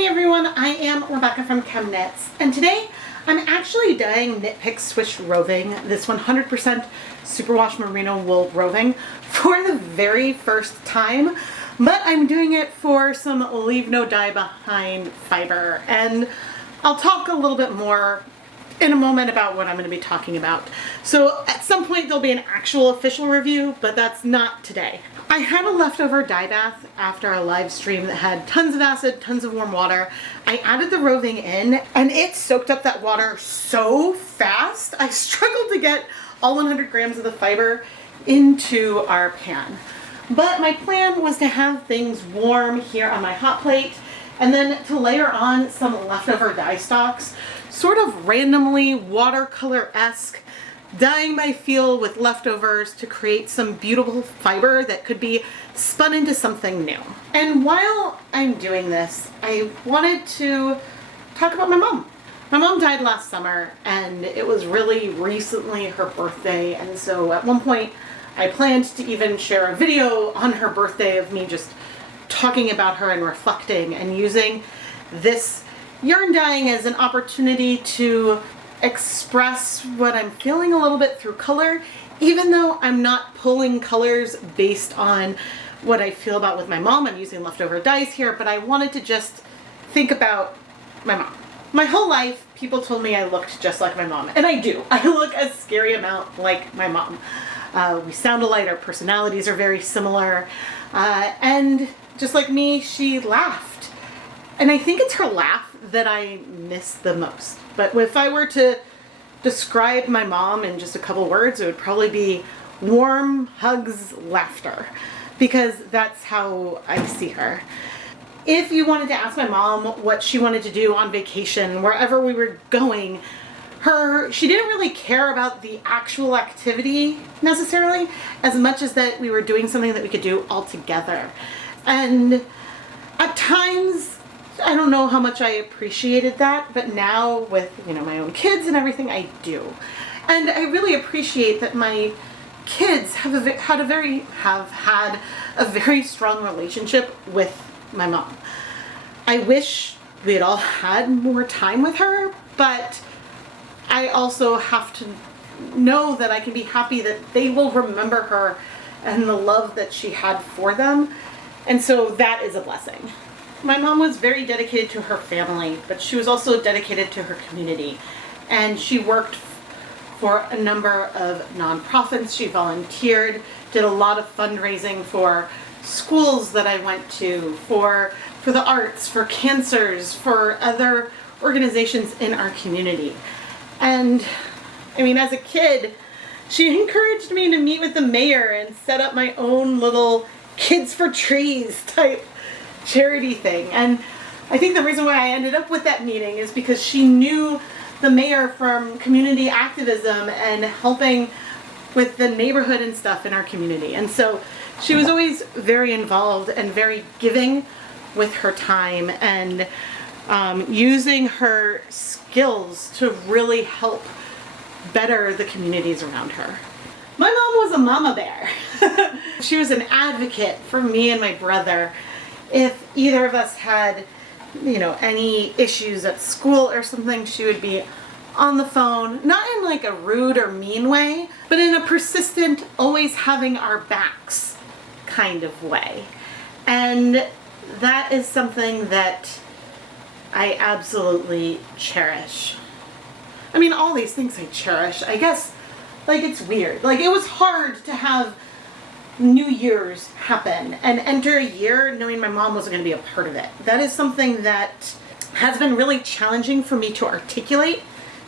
Hi everyone, I am Rebecca from ChemKnits, and today I'm actually dyeing Knit Pick Swish roving, this 100% superwash merino wool roving, for the very first time, but I'm doing it for some leave no dye behind fiber, and I'll talk a little bit more in a moment about what I'm going to be talking about. So at some point there'll be an actual official review, but that's not today. I had a leftover dye bath after a live stream that had tons of acid, tons of warm water. I added the roving in and it soaked up that water so fast. I struggled to get all 100 grams of the fiber into our pan. But my plan was to have things warm here on my hot plate and then to layer on some leftover dye stalks, sort of randomly watercolor-esque, dyeing by feel with leftovers to create some beautiful fiber that could be spun into something new. And while I'm doing this, I wanted to talk about my mom. My mom died last summer and it was really recently her birthday, and so at one point I planned to even share a video on her birthday of me just talking about her and reflecting and using this yarn dyeing as an opportunity to express what I'm feeling a little bit through color, even though I'm not pulling colors based on what I feel about with my mom. I'm using leftover dyes here, but I wanted to just think about my mom. My whole life, people told me I looked just like my mom, and I do. I look a scary amount like my mom. We sound alike, our personalities are very similar, and just like me, she laughed. And I think it's her laugh that I miss the most. But if I were to describe my mom in just a couple words, it would probably be warm hugs, laughter, because that's how I see her. If you wanted to ask my mom what she wanted to do on vacation, wherever we were going, she didn't really care about the actual activity necessarily, as much as that we were doing something that we could do all together. And at times, I don't know how much I appreciated that, but now with, my own kids and everything, I do. And I really appreciate that my kids have had a very strong relationship with my mom. I wish we had all had more time with her, but I also have to know that I can be happy that they will remember her and the love that she had for them. And so that is a blessing. My mom was very dedicated to her family, but she was also dedicated to her community. And she worked for a number of nonprofits. She volunteered, did a lot of fundraising for schools that I went to, for the arts, for cancers, for other organizations in our community. And as a kid, she encouraged me to meet with the mayor and set up my own little Kids for Trees type charity thing. And I think the reason why I ended up with that meeting is because she knew the mayor from community activism and helping with the neighborhood and stuff in our community. And so she was always very involved and very giving with her time and using her skills to really help better the communities around her. My mom was a mama bear. She was an advocate for me and my brother. If either of us had, any issues at school or something, she would be on the phone, not in like a rude or mean way, but in a persistent, always having our backs kind of way. And that is something that I absolutely cherish. All these things I cherish. I guess, it's weird. It was hard to have New Year's happen and enter a year knowing my mom wasn't going to be a part of it. That is something that has been really challenging for me to articulate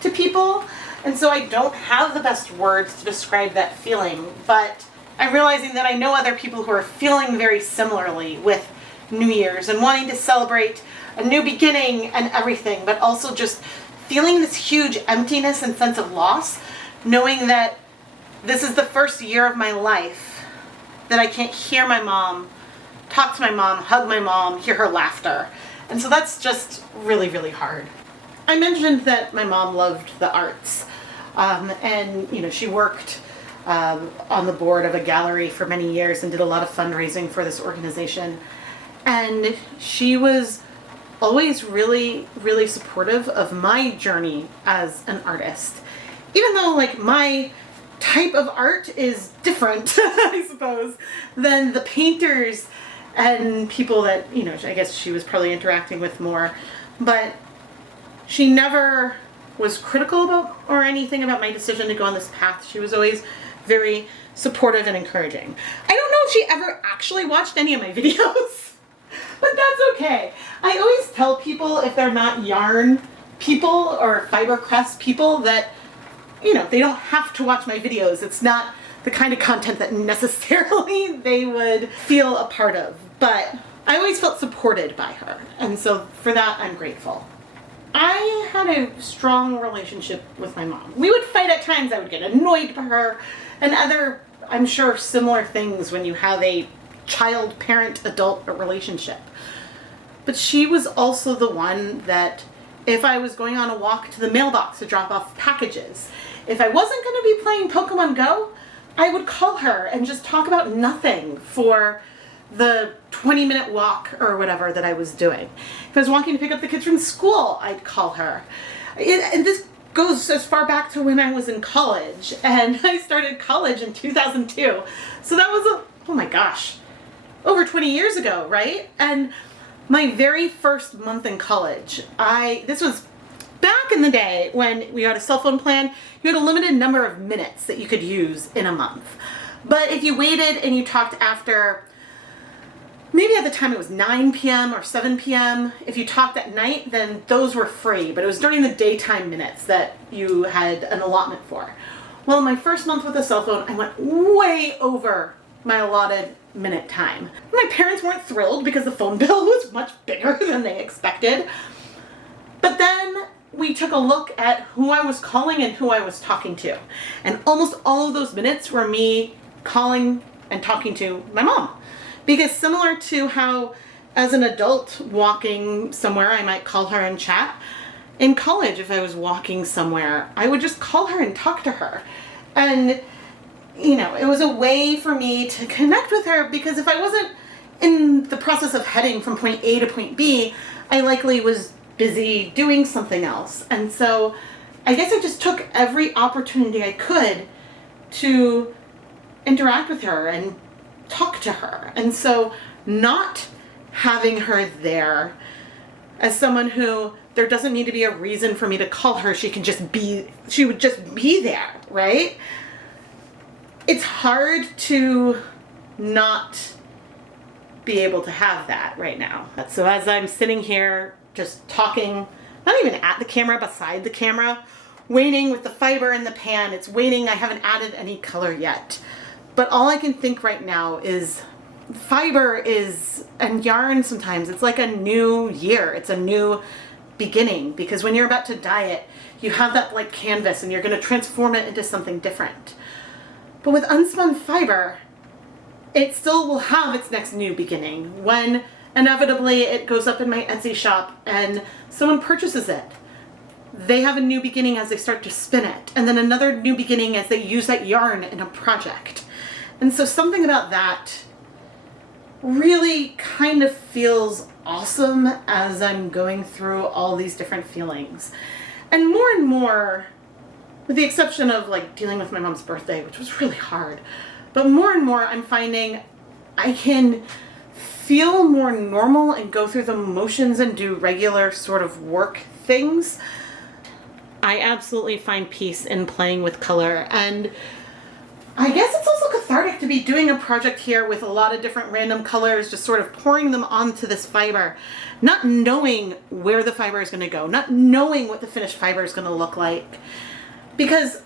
to people, and so I don't have the best words to describe that feeling, but I'm realizing that I know other people who are feeling very similarly with New Year's and wanting to celebrate a new beginning and everything, but also just feeling this huge emptiness and sense of loss, knowing that this is the first year of my life that I can't hear my mom, talk to my mom, hug my mom, hear her laughter. And so that's just really, really hard. I mentioned that my mom loved the arts. And she worked on the board of a gallery for many years and did a lot of fundraising for this organization. And she was always really, really supportive of my journey as an artist. Even though like my type of art is different, I suppose, than the painters and people that, you know, I guess she was probably interacting with more. But she never was critical about or anything about my decision to go on this path. She was always very supportive and encouraging. I don't know if she ever actually watched any of my videos, but that's okay. I always tell people if they're not yarn people or fiber crest people that, you know, they don't have to watch my videos. It's not the kind of content that necessarily they would feel a part of, but I always felt supported by her. And so for that, I'm grateful. I had a strong relationship with my mom. We would fight at times. I would get annoyed by her and other, I'm sure, similar things when you have a child-parent-adult relationship. But she was also the one that if I was going on a walk to the mailbox to drop off packages, if I wasn't going to be playing Pokemon Go, I would call her and just talk about nothing for the 20-minute walk or whatever that I was doing. If I was walking to pick up the kids from school, I'd call her. And this goes as far back to when I was in college, and I started college in 2002. So that was oh my gosh, over 20 years ago, right? And my very first month in college, this was back in the day when we had a cell phone plan. You had a limited number of minutes that you could use in a month. But if you waited and you talked after, maybe at the time it was 9 p.m. or 7 p.m. If you talked at night, then those were free, but it was during the daytime minutes that you had an allotment for. Well, my first month with a cell phone, I went way over my allotted minute time. My parents weren't thrilled because the phone bill was much bigger than they expected. But then we took a look at who I was calling and who I was talking to. And almost all of those minutes were me calling and talking to my mom. Because similar to how as an adult walking somewhere, I might call her and chat, in college, if I was walking somewhere, I would just call her and talk to her. And, you know, it was a way for me to connect with her, because if I wasn't in the process of heading from point A to point B, I likely was busy doing something else. And so I guess I just took every opportunity I could to interact with her and talk to her. And so not having her there as someone who there doesn't need to be a reason for me to call her, she would just be there, right? It's hard to not be able to have that right now. So as I'm sitting here just talking, not even at the camera, beside the camera, waiting with the fiber in the pan, it's waiting, I haven't added any color yet. But all I can think right now is fiber and yarn sometimes, it's like a new year. It's a new beginning, because when you're about to dye it, you have that blank canvas and you're going to transform it into something different. But with unspun fiber, it still will have its next new beginning when inevitably it goes up in my Etsy shop and someone purchases it. They have a new beginning as they start to spin it, and then another new beginning as they use that yarn in a project. And so something about that really kind of feels awesome as I'm going through all these different feelings. And more, with the exception of like dealing with my mom's birthday, which was really hard, but more and more I'm finding I can feel more normal and go through the motions and do regular sort of work things. I absolutely find peace in playing with color, and I guess it's also cathartic to be doing a project here with a lot of different random colors, just sort of pouring them onto this fiber, not knowing where the fiber is going to go, not knowing what the finished fiber is going to look like. Because,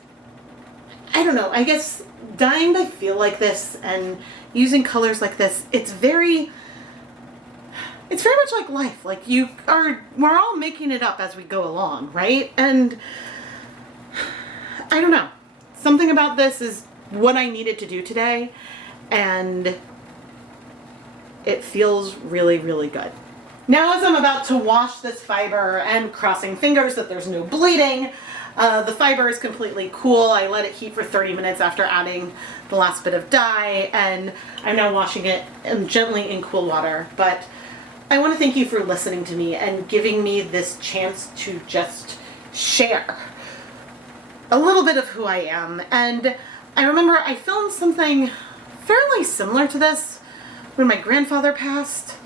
I don't know, I guess dyeing by feel like this and using colors like this, it's very much like life. Like we're all making it up as we go along, right? And I don't know, something about this is what I needed to do today, and it feels really, really good. Now as I'm about to wash this fiber and crossing fingers that there's no bleeding, the fiber is completely cool. I let it heat for 30 minutes after adding the last bit of dye, and I'm now washing it gently in cool water. But I want to thank you for listening to me and giving me this chance to just share a little bit of who I am. And I remember I filmed something fairly similar to this when my grandfather passed.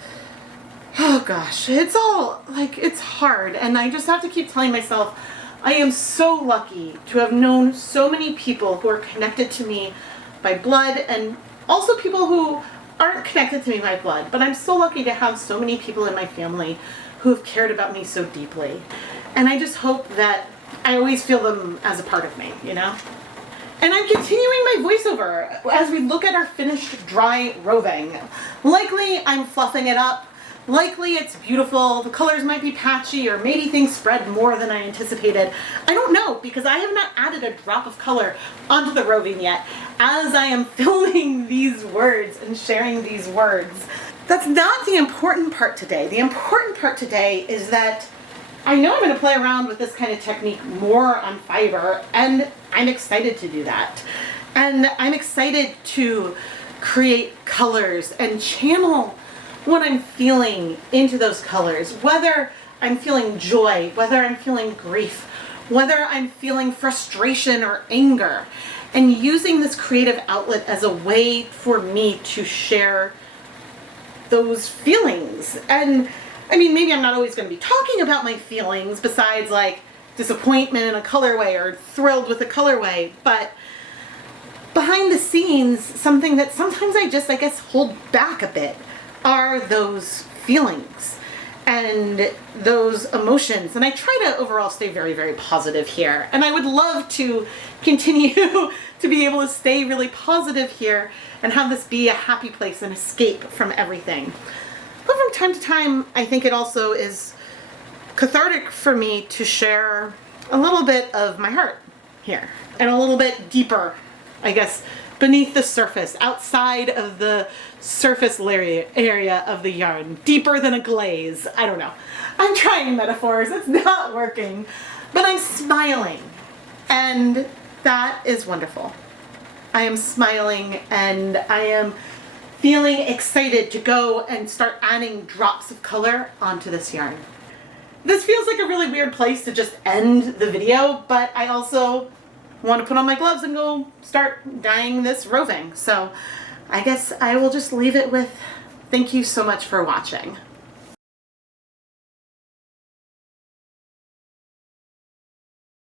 Oh gosh, it's all like, it's hard, and I just have to keep telling myself I am so lucky to have known so many people who are connected to me by blood, and also people who aren't connected to me by blood, but I'm so lucky to have so many people in my family who have cared about me so deeply. And I just hope that I always feel them as a part of me, you know? And I'm continuing my voiceover as we look at our finished dry roving. Likely I'm fluffing it up. Likely it's beautiful. The colors might be patchy, or maybe things spread more than I anticipated. I don't know, because I have not added a drop of color onto the roving yet as I am filming these words and sharing these words. That's not the important part today. The important part today is that I know I'm going to play around with this kind of technique more on fiber, and I'm excited to do that. And I'm excited to create colors and channel what I'm feeling into those colors, whether I'm feeling joy, whether I'm feeling grief, whether I'm feeling frustration or anger, and using this creative outlet as a way for me to share those feelings. And I mean, maybe I'm not always going to be talking about my feelings besides like disappointment in a colorway or thrilled with a colorway, but behind the scenes, something that sometimes I guess, hold back a bit are those feelings and those emotions. And I try to overall stay very, very positive here. And I would love to continue to be able to stay really positive here and have this be a happy place, an escape from everything. But from time to time, I think it also is cathartic for me to share a little bit of my heart here, and a little bit deeper, I guess, beneath the surface, outside of the surface area of the yarn, deeper than a glaze. I don't know. I'm trying metaphors, it's not working, but I'm smiling, and that is wonderful. I am smiling, and I am feeling excited to go and start adding drops of color onto this yarn. This feels like a really weird place to just end the video, but I also want to put on my gloves and go start dyeing this roving. So I guess I will just leave it with thank you so much for watching.